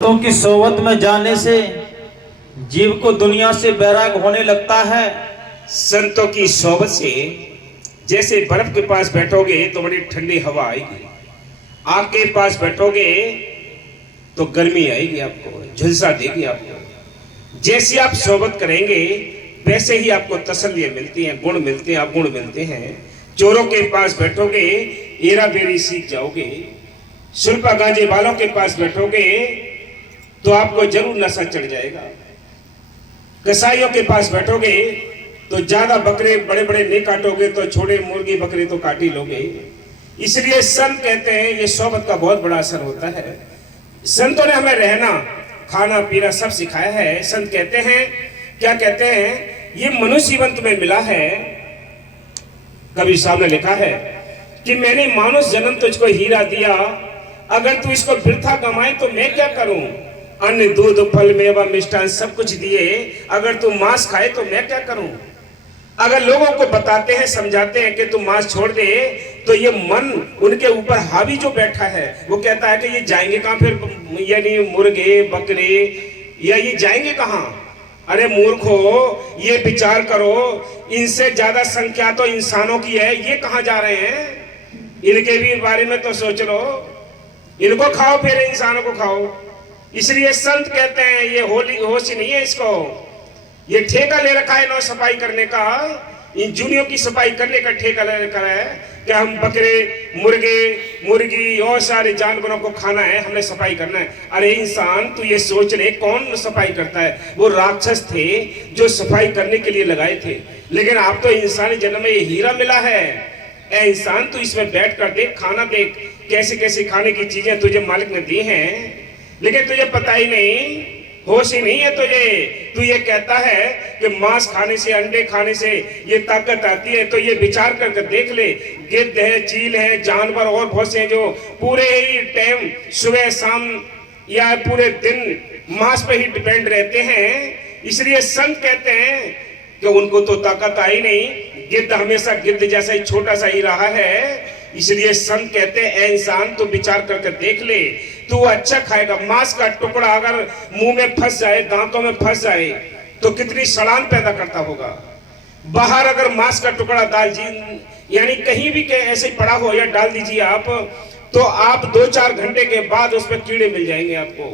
संतों की सोबत में जाने से जीव को दुनिया से बैराग होने लगता है। संतों की सोबत से जैसे बर्फ के पास बैठोगे तो बड़ी ठंडी हवा आएगी, आग के पास बैठोगे तो गर्मी आएगी, आपको झुलसा देगी। आपको जैसी आप सोबत करेंगे वैसे ही आपको तसल्लियां मिलती हैं, गुण मिलते हैं, अवगुण मिलते हैं। चोरों के पास बैठोगे एरा बेरी सीख जाओगे, सुल्पा गांजे वालों के पास बैठोगे तो आपको जरूर नशा चढ़ जाएगा। कसाईयों के पास बैठोगे तो ज्यादा बकरे बड़े बड़े नहीं काटोगे तो छोटे मुर्गी बकरे तो काट ही लोगे। इसलिए संत कहते हैं ये सोबत का बहुत बड़ा असर होता है। संतों ने हमें रहना खाना पीना सब सिखाया है। संत कहते हैं, क्या कहते हैं, ये मनुष्य जीवन तुम्हें मिला है। कबीर साहब ने लिखा है कि मैंने मानुष जन्म तुझको हीरा दिया, अगर तू इसको वृथा कमाए तो मैं क्या करूं। अन्न दूध फल मेवा मिष्ठान सब कुछ दिए, अगर तू मांस खाए तो मैं क्या करूं। अगर लोगों को बताते हैं समझाते हैं कि तू मांस छोड़ दे तो ये मन उनके ऊपर हावी जो बैठा है वो कहता है कि ये जाएंगे कहां फिर, यानी मुर्गे बकरे या ये जाएंगे कहां। अरे मूर्खो, ये विचार करो, इनसे ज्यादा संख्या तो इंसानों की है, ये कहां जा रहे हैं। इनके भी बारे में तो सोच लो, इनको खाओ फिर इंसानों को खाओ। इसलिए संत कहते हैं ये होश नहीं है इसको, ये ठेका ले रखा है नौ सफाई करने का, इन जूनियों की सफाई करने का ठेका ले रखा है कि हम बकरे मुर्गे मुर्गी और सारे जानवरों को खाना है, हमने सफाई करना है। अरे इंसान तू ये सोच ले, कौन सफाई करता है। वो राक्षस थे जो सफाई करने के लिए लगाए थे, लेकिन आप तो इंसानी जन्म में ये हीरा मिला है। ए इंसान तू इसमें बैठ कर देख, खाना देख, कैसे कैसे खाने की चीजें तुझे मालिक ने दी हैं, लेकिन तुझे पता ही नहीं, होश ही नहीं है तुझे। तू ये कहता है कि मांस खाने से अंडे खाने से ये ताकत आती है, तो ये विचार करके देख ले, गिद्ध है, चील है, जानवर और बहुत से जो पूरे ही टाइम सुबह शाम या पूरे दिन मांस पे ही डिपेंड रहते हैं। इसलिए संत कहते हैं कि उनको तो ताकत आई नहीं, गिद्ध हमेशा गिद्ध जैसा ही छोटा सा ही रहा है। इसलिए संत कहते हैं ए इंसान तू विचार करके देख ले, तू अच्छा खाएगा। मांस का टुकड़ा अगर मुंह में फंस जाए, दांतों में फंस जाए तो कितनी सड़ान पैदा करता होगा। बाहर अगर मांस का टुकड़ा डाल यानी कहीं भी ऐसे पड़ा हो या डाल दीजिए आप, तो आप 2-4 घंटे के बाद उस पर कीड़े मिल जाएंगे, आपको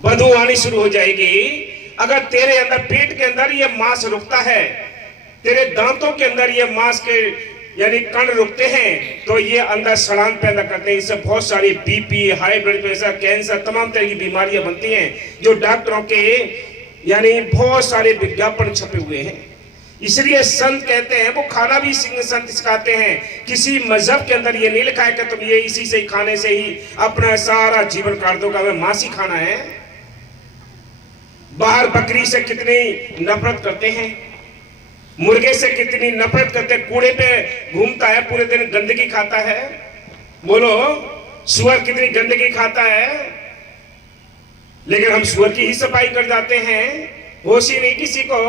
बदबू आनी शुरू हो जाएगी। अगर तेरे अंदर पेट के अंदर ये मांस रुकता है, तेरे दांतों के अंदर ये मांस के यानी कण रुकते हैं, तो ये अंदर सड़ान पैदा करते हैं। इससे बहुत सारी BP, high blood pressure, cancer, तमाम तरह की बीमारियां बनती हैं, जो डॉक्टरों के यानी बहुत सारे विज्ञापन छपे हुए हैं। इसलिए संत कहते हैं, वो खाना भी संत सिखाते हैं। किसी मजहब के अंदर ये नहीं लिखा है कि तुम ये इसी से खाने से ही अपना सारा जीवन काट दो, हमें मांस ही खाना है। बाहर बकरी से कितनी नफरत करते हैं, मुर्गे से कितनी नफरत करते, कूड़े पे घूमता है, पूरे दिन गंदगी खाता है। बोलो, सुअर कितनी गंदगी खाता है, लेकिन हम सुअर की ही सफाई कर जाते हैं, होश ही नहीं किसी को।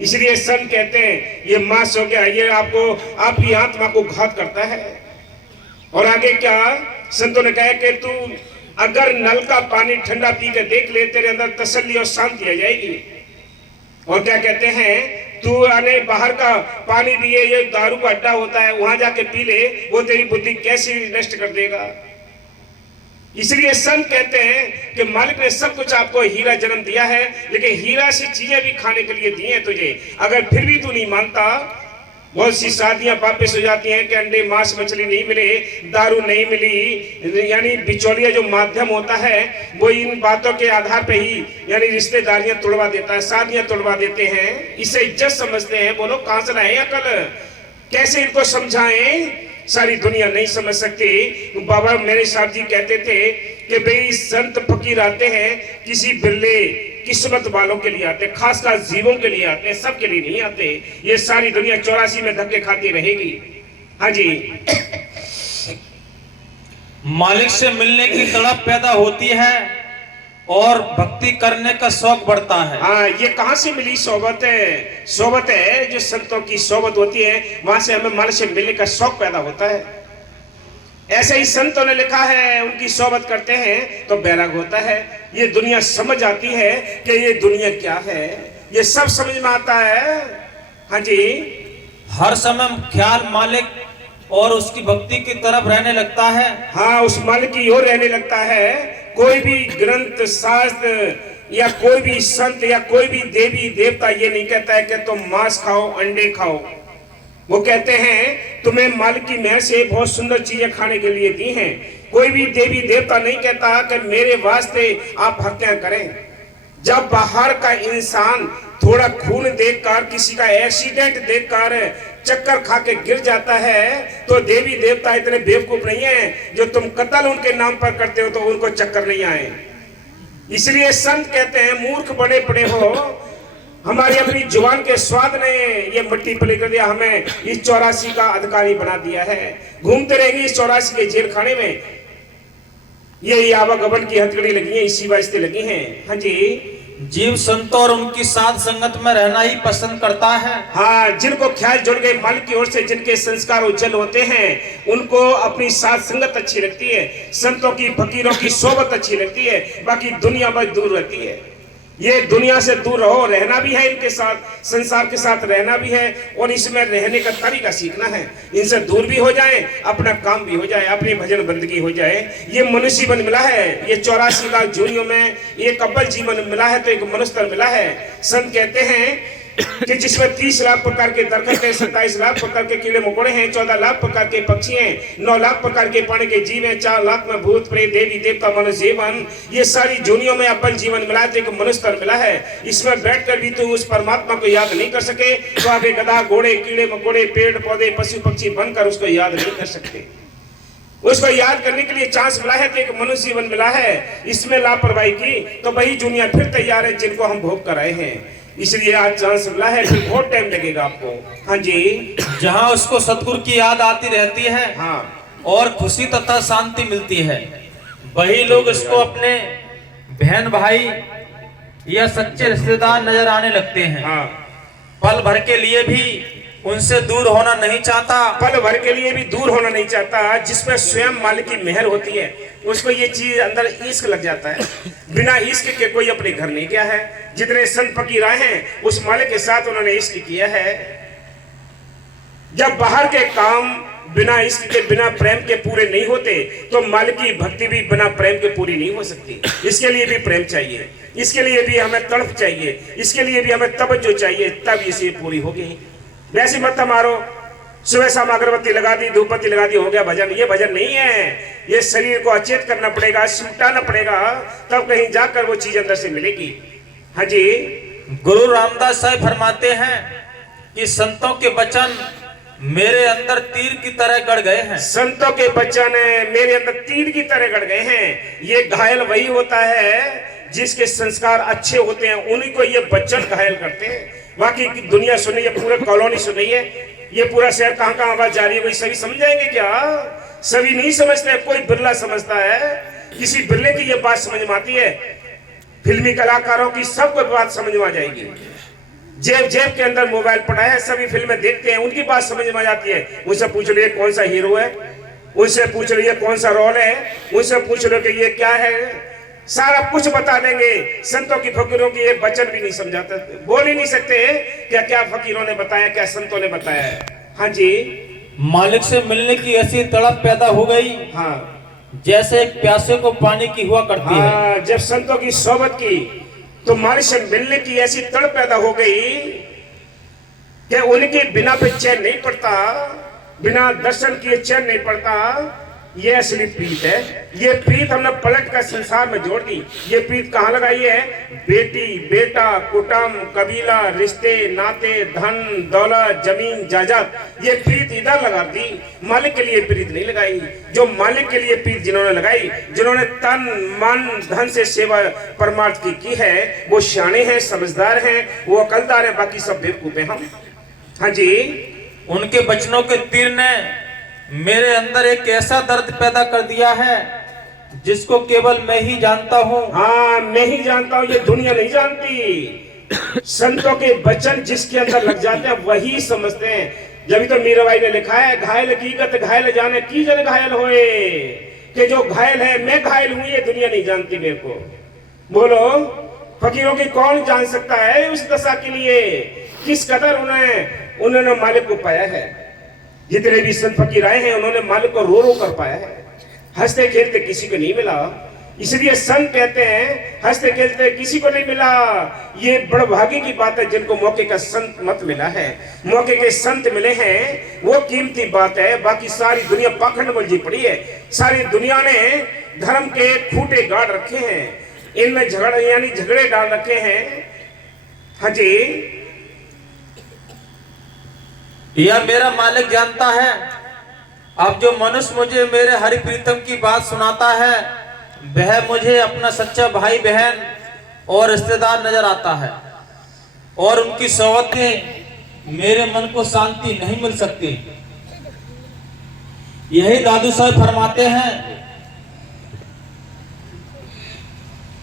इसलिए संत कहते हैं ये मांस हो गया, ये आपको आपकी आत्मा को घात करता है। और आगे क्या संतों ने कहा कि तू अगर नल का पानी ठंडा पी के देख ले, तेरे अंदर तसल्ली और शांति आ जाएगी। और क्या कहते हैं, तू आने बाहर का पानी पिए, ये दारू का अड्डा होता है, वहां जाके पी ले, वो तेरी बुद्धि कैसे नष्ट कर देगा। इसलिए संत कहते हैं कि मालिक ने सब कुछ आपको हीरा जन्म दिया है, लेकिन हीरा से चीजें भी खाने के लिए दी हैं तुझे। अगर फिर भी तू नहीं मानता, बहुत सी शादियां वापस हो जाती हैं कि अंडे मांस मछली नहीं मिले, दारू नहीं मिली, यानी बिचौलिया जो माध्यम होता है वो इन बातों के आधार पे ही यानी रिश्तेदारियां तोड़वा देता है, शादियां तोड़वा देते हैं, इसे इज्जत समझते हैं। बोलो कहां से लाए अकल, कैसे इनको समझाएं। सारी दुनिया नहीं समझ सकती। बाबा मेरे साहब जी कहते थे कि भाई संत फकीर आते हैं किसी बिरले किस्मत वालों के लिए आते, खासकर जीवों के लिए आते, सबके लिए नहीं आते। ये सारी दुनिया 84 में धक्के खाती रहेगी। हाँ जी, मालिक से मिलने की तड़प पैदा होती है और भक्ति करने का शौक बढ़ता है। हाँ, ये कहाँ से मिली सोबत है? सोबत है जो संतों की सोबत होती है, वहां से हमें मालिक से मिलने का शौक पैदा होता है। ऐसे ही संतों ने लिखा है, उनकी सोबत करते हैं तो बैराग होता है। ये दुनिया समझ आती है कि ये दुनिया क्या है, ये सब समझ में आता है। हाँ जी, हर समय ख्याल मालिक और उसकी भक्ति की तरफ रहने लगता है। हाँ, उस मालिक की ओर रहने लगता है। कोई भी ग्रंथ शास्त्र या कोई भी संत या कोई भी देवी देवता ये नहीं कहता है कि तुम मांस खाओ, अंडे खाओ। वो कहते हैं तुम्हें मालिक की मेहर से बहुत सुंदर चीजें खाने के लिए दी हैं। कोई भी देवी देवता नहीं कहता कि मेरे वास्ते आप हत्या करें। जब बाहर का इंसान थोड़ा खून देखकर, किसी का एक्सीडेंट देखकर चक्कर खा के गिर जाता है, तो देवी देवता इतने बेवकूफ नहीं है जो तुम कत्ल उनके नाम पर करते हो तो उनको चक्कर नहीं आए। इसलिए संत कहते हैं मूर्ख बड़े पड़े हो, हमारी अपनी जुबान के स्वाद ने ये मिट्टी पली कर दिया, हमें इस 84 का अधिकारी बना दिया है। घूमते रहेंगे इस 84 के जेल खाने में। ये आवागमन की हथकड़ी लगी है, इसी वास्ते लगी हैं। हाँ जी, जीव संतों और उनकी साथ संगत में रहना ही पसंद करता है। हाँ, जिनको ख्याल जुड़ गए मालिक की ओर से, जिनके संस्कार उज्जवल होते हैं, उनको अपनी साथ संगत अच्छी लगती है, संतों की फकीरों की सोबत अच्छी लगती है, बाकी दुनिया बस दूर रहती है। ये दुनिया से दूर रहो, रहना भी है इनके साथ, संसार के साथ रहना भी है और इसमें रहने का तरीका सीखना है। इनसे दूर भी हो जाए, अपना काम भी हो जाए, अपनी भजन बंदगी हो जाए। ये मनुष्य जीवन मिला है, ये 84 लाख जूनियों में एक अव्वल जीवन मिला है तो एक मनुष्य तन मिला है। संत कहते हैं कि जिसमें 30 लाख प्रकार के दरखत हैं, 27 लाख प्रकार के कीड़े मकोड़े हैं, 14 लाख प्रकार के पक्षी हैं, 9 लाख प्रकार के पानी के जीव हैं, 4 लाख में भूत प्रेत देवी देवता मनुष्य जीवन। ये सारी जूनियों में अव्वल जीवन मिला है तो एक मनुष्य तन मिला है। इसमें बैठकर भी तू उस परमात्मा को याद नहीं कर सके तो आगे गधा घोड़े कीड़े मकोड़े पेड़ पौधे पशु पक्षी बनकर उसको याद नहीं कर सकते। उसको याद करने के लिए चांस मिला है तो एक मनुष्य जीवन मिला है। इसमें लापरवाही की तो वही दुनिया फिर तैयार है जिनको हम भोग कर आए हैं। इसलिए आज चांस मिला है, फिर बहुत टाइम लगेगा आपको। हाँ जी, जहाँ उसको सतगुरु की याद आती रहती है, हाँ, और खुशी तथा शांति मिलती है, वही लोग इसको अपने बहन भाई या सच्चे रिश्तेदार नजर आने लगते हैं। हाँ, पल भर के लिए भी उनसे दूर होना नहीं चाहता। पल भर के लिए भी दूर होना नहीं चाहता। जिसमें स्वयं मालिक की मेहर होती है उसको ये चीज अंदर इश्क लग जाता है। बिना इश्क के कोई अपने घर नहीं गया है। जितने संत फकीर आए हैं उस मालिक के साथ उन्होंने इश्क किया है। जब बाहर के काम बिना इश्क के, बिना प्रेम के पूरे नहीं होते तो मालिक की भक्ति भी बिना प्रेम के पूरी नहीं हो सकती। इसके लिए भी प्रेम चाहिए, इसके लिए भी हमें तड़प चाहिए, इसके लिए भी हमें तवज्जो चाहिए, तब इसे पूरी होगी। वैसी मत मारो, सुबह शाम अगरबत्ती लगा दी, धूपबत्ती लगा दी, हो गया भजन। ये भजन नहीं है। ये शरीर को अचेत करना पड़ेगा, सिमटाना पड़ेगा, तब कहीं जाकर वो चीज अंदर से मिलेगी। हाँ जी, गुरु रामदास साहब फरमाते हैं कि संतों के वचन मेरे अंदर तीर की तरह गड़ गए हैं। संतों के वचन मेरे अंदर तीर की तरह गड़ गए हैं। ये घायल वही होता है जिसके संस्कार अच्छे होते हैं, उन्हीं को ये वचन घायल करते हैं। बाकी की दुनिया सुन रही है, पूरे कॉलोनी सुन रही है, ये पूरा शहर कहाँ कहाँ आवाज जा रही है, वही सभी समझ जाएंगे क्या? सभी नहीं समझते, कोई बिरला समझता है। किसी बिरले की ये बात समझ में आती है। फिल्मी कलाकारों की सबको बात समझ में आ जाएगी। जेब जेब के अंदर मोबाइल पड़ा है, सभी फिल्में देखते हैं, उनकी बात समझ में आ जाती है। उनसे पूछ लो ये कौन सा हीरो है, उनसे पूछ लो ये कौन सा रोल है, उनसे पूछ लो कि ये क्या है, सारा कुछ बता देंगे। संतों की फकीरों की एक वचन भी नहीं समझाते, बोल ही नहीं सकते क्या क्या फकीरों ने बताया, क्या संतों ने बताया है। हाँ जी, मालिक से मिलने की ऐसी तड़प पैदा हो गई, हाँ, जैसे एक प्यासे को पानी की हुआ करती है। जब संतों की सोबत की तो मालिक से मिलने की ऐसी तड़प पैदा हो गई कि उनके बिना पे चैन नहीं पड़ता, बिना दर्शन किए चैन नहीं पड़ता। ये असली प्रीत है। ये प्रीत हमने पलट कर संसार में जोड़ दी। ये प्रीत कहाँ लगाई है? बेटी बेटा कुटुंब कबीला रिश्ते नाते धन दौलत जमीन जायदाद, ये प्रीत इधर लगा दी। मालिक के लिए प्रीत नहीं लगाई। जो मालिक के लिए प्रीत जिन्होंने लगाई, जिन्होंने तन मन धन से सेवा परमार्थ की है, वो सियाने हैं, समझदार हैं, वो अकलदार हैं, बाकी सब बेवकूफ हैं हम। हाँ जी, उनके वचनों के तीर ने मेरे अंदर एक ऐसा दर्द पैदा कर दिया है जिसको केवल मैं ही जानता हूँ। हाँ, मैं ही जानता हूँ, ये दुनिया नहीं जानती। संतों के वचन जिसके अंदर लग जाते हैं वही समझते हैं। जब तो मीराबाई ने लिखा है, घायल की गत घायल जाने की जन घायल होए, कि जो घायल है मैं घायल हूं ये दुनिया नहीं जानती मेरे को। बोलो फकीरों की कौन जान सकता है उस दशा के लिए किस कदर उन्होंने मालिक को पाया है। जितने भी संत फकीर आए हैं उन्होंने मालिक को रो रो कर पाया है, हंसते खेलते किसी को नहीं मिला। इसलिए संत कहते हैं हंसते खेलते किसी को नहीं मिला। ये बड़ भाग्य की बात है जिनको मौके का संत मत मिला है, मौके के संत मिले हैं, वो कीमती बात है। बाकी सारी दुनिया पाखंड बलजी पड़ी है, सारी दुनिया ने धर्म के खूंटे गाड़ रखे हैं, इनमें झगड़े डाल रखे हैं। हाँ जी, यह मेरा मालिक जानता है। अब जो मनुष्य मुझे मेरे हरि प्रीतम की बात सुनाता है वह मुझे अपना सच्चा भाई बहन और रिश्तेदार नजर आता है, और उनकी सोहबत में मेरे मन को शांति नहीं मिल सकती। यही दादू साहब फरमाते हैं